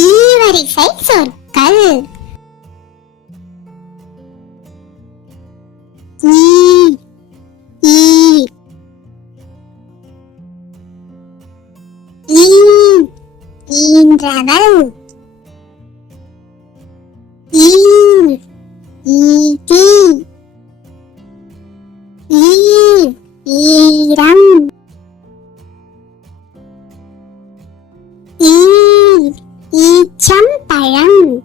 ஈவரிசை சொற்கள். ஈ ஈ ஈ ஈன்றவள். ஈ ஈட்டி. ஈ ஈரம். ஈ ஈச்சம்பழம்.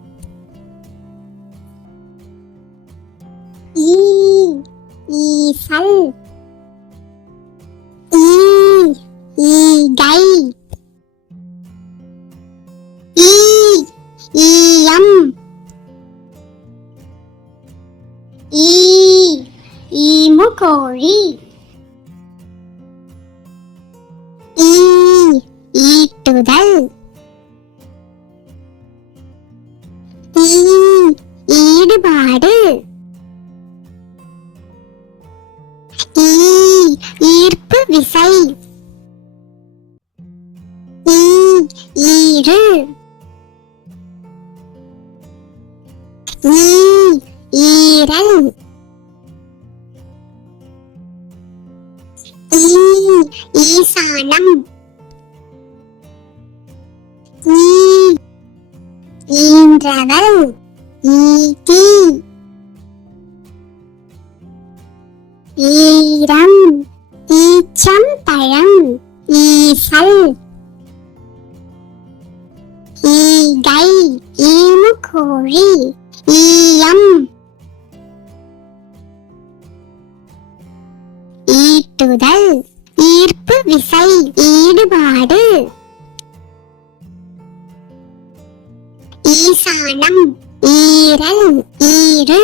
ஈ ஈசல். ஈ ஈகை. ஈ ஈயம். ஈ ஈமுகோழி. ஈ ஈட்டுதல். ஈ ஈடுபாடு. ஈ ஈர்ப்பு விசை. ஈ ஈறு. ஈ ஈரல். ஈ ஈசானம். ஈ ஈன்றவள். ஈட்டி. ஈரம். ஈச்சம்பழம். ஈசல். ஈகை. ஈமுகோழி. ஈயம். ஈட்டுதல். ஈர்ப்பு விசை. ஈடுபாடு. ஈசானம். ஈரல். ஈறு.